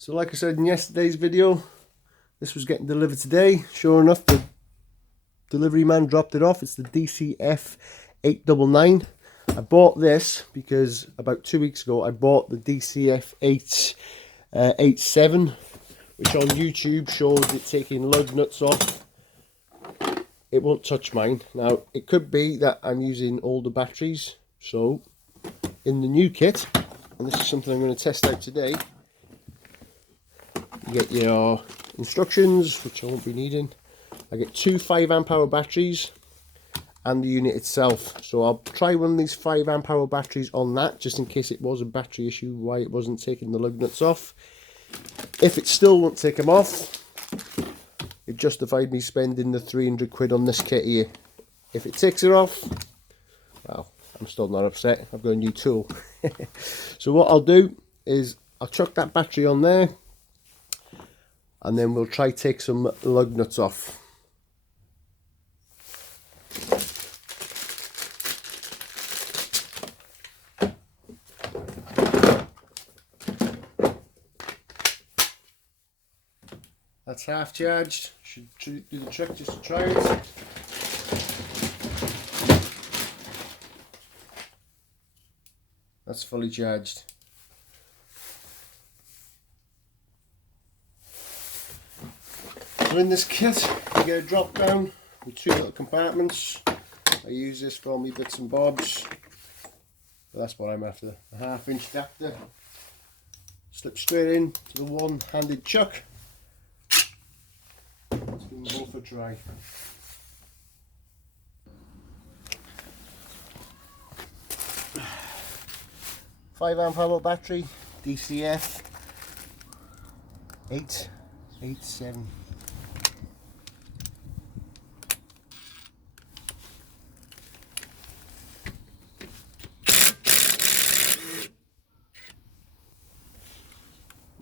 So like I said in yesterday's video, this was getting delivered today. Sure enough, the delivery man dropped it off. It's the dcf899. I bought this because about 2 weeks ago I bought the dcf887, which on YouTube shows it taking lug nuts off. It won't touch mine. Now it could be that I'm using older batteries, so in the new kit, and this is something I'm going to test out today, you get your instructions, which I won't be needing. I get two 5 amp hour batteries and the unit itself. So I'll try one of these 5 amp hour batteries on that, just in case it was a battery issue why it wasn't taking the lug nuts off. If it still won't take them off, it justified me spending the 300 quid on this kit here. If it takes it off, well, I'm still not upset. I've got a new tool. So what I'll do is I'll chuck that battery on there, and then we'll try take some lug nuts off. That's half charged. Should do the trick just to try it. That's fully charged. So in this kit you get a drop down with 2 little compartments. I use this for me bits and bobs, but that's what I'm after. A 1/2 inch adapter. Slip straight in to the one-handed chuck. Let's give them both a try. Five amp hour battery, dcf887.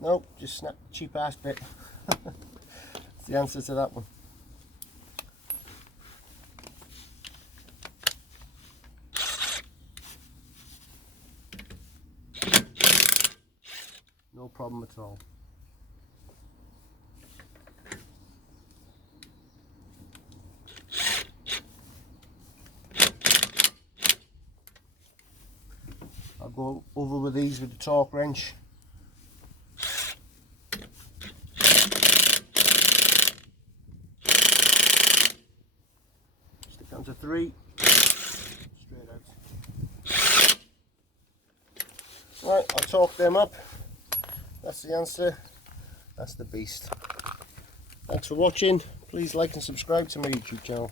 Nope, just snap the cheap ass bit. That's the answer to that one. No problem at all. I'll go over with these with the torque wrench. Stick down to 3. Straight out. Right, I'll torque them up. That's the answer. That's the beast. Thanks for watching. Please like and subscribe to my YouTube channel.